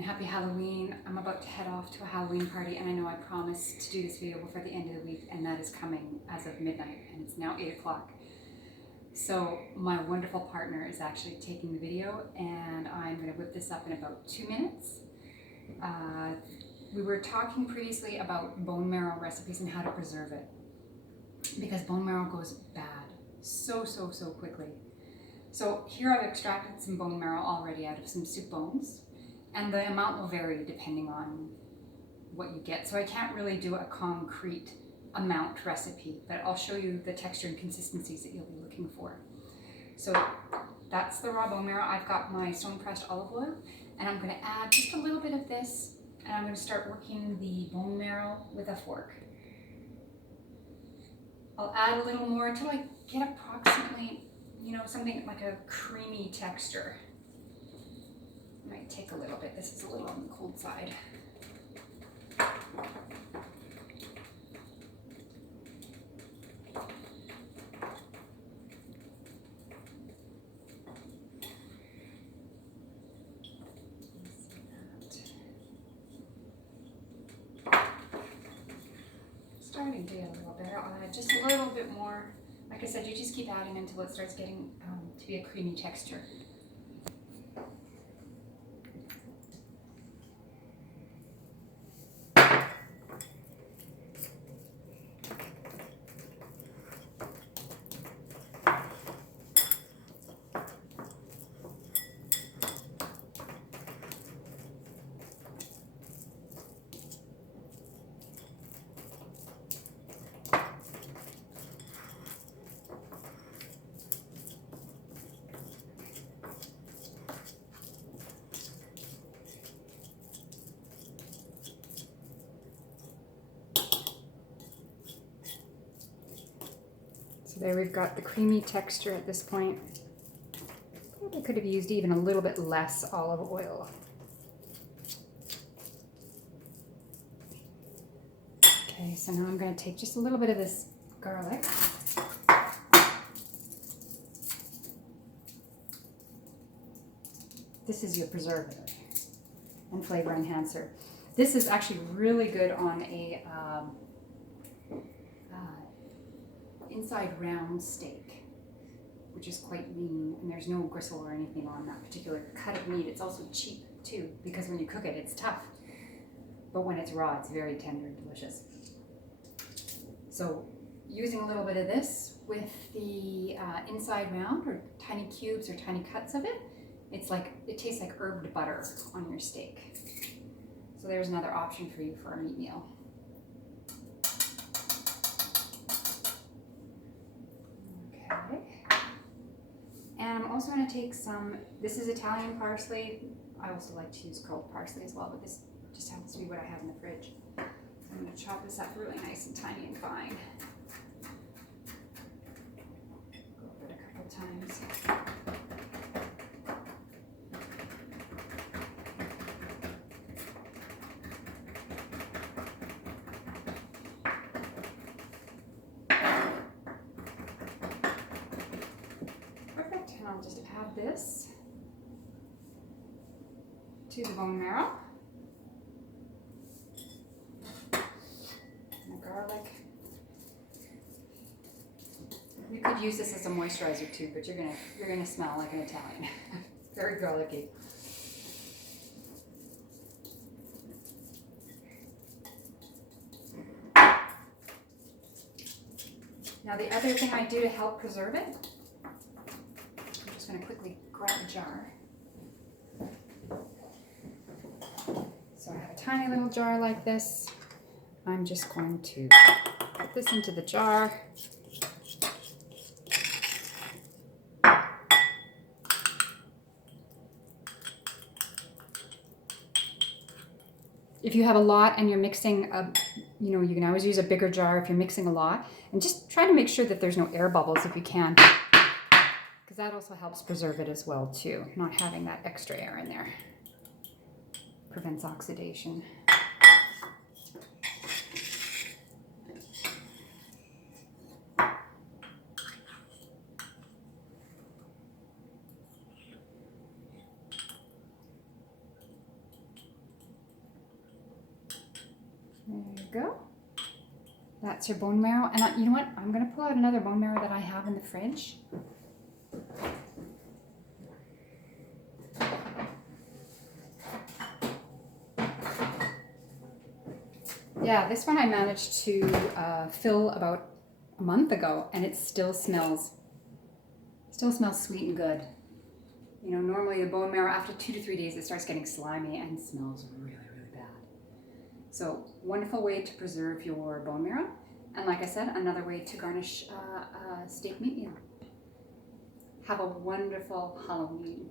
and happy Halloween. I'm about to head off to a Halloween party, and I know I promised to do this video before the end of the week, and that is coming as of midnight, and it's now 8 o'clock. So my wonderful partner is actually taking the video, and I'm going to whip this up in about 2 minutes. We were talking previously about bone marrow recipes and how to preserve it, because bone marrow goes bad so quickly. So here I've extracted some bone marrow already out of some soup bones, and the amount will vary depending on what you get. So I can't really do a concrete amount recipe, but I'll show you the texture and consistencies that you'll be looking for. So that's the raw bone marrow. I've got my stone pressed olive oil, and I'm going to add just a little bit of this, and I'm going to start working the bone marrow with a fork. I'll add a little more until I get approximately, something like a creamy texture. I might take a little bit. This is a little on the cold side. Starting to get a little better. I'll add just a little bit more. Like I said, you just keep adding until it starts getting to be a creamy texture. So there we've got the creamy texture at this point. Probably could have used even a little bit less olive oil. Okay, so now I'm going to take just a little bit of this garlic. This is your preservative and flavor enhancer. This is actually really good on a inside round steak, which is quite lean, and there's no gristle or anything on that particular cut of meat. It's also cheap too, because when you cook it, it's tough, but when it's raw, it's very tender and delicious. So using a little bit of this with the inside round or tiny cubes or tiny cuts of it, it tastes like herbed butter on your steak. So there's another option for you for a meat meal. Okay. And I'm also going to take some, this is Italian parsley. I also like to use curled parsley as well, but this just happens to be what I have in the fridge. So I'm going to chop this up really nice and tiny and fine. Go over it a couple times. And I'll just add this to the bone marrow and the garlic. You could use this as a moisturizer too, but you're gonna smell like an Italian. Very garlicky. Now the other thing I do to help preserve it, I'm going to quickly grab a jar. So I have a tiny little jar like this. I'm just going to put this into the jar. If you have a lot and you're mixing, you can always use a bigger jar if you're mixing a lot. And just try to make sure that there's no air bubbles if you can, because that also helps preserve it as well too, not having that extra air in there. Prevents oxidation. you go. That's your bone marrow. And you know what? I'm going to pull out another bone marrow that I have in the fridge. Yeah, this one I managed to fill about a month ago, and it still smells sweet and good. You know, normally the bone marrow, after 2 to 3 days, it starts getting slimy and smells really, really bad. So, wonderful way to preserve your bone marrow. And like I said, another way to garnish a steak meat meal. Have a wonderful Halloween.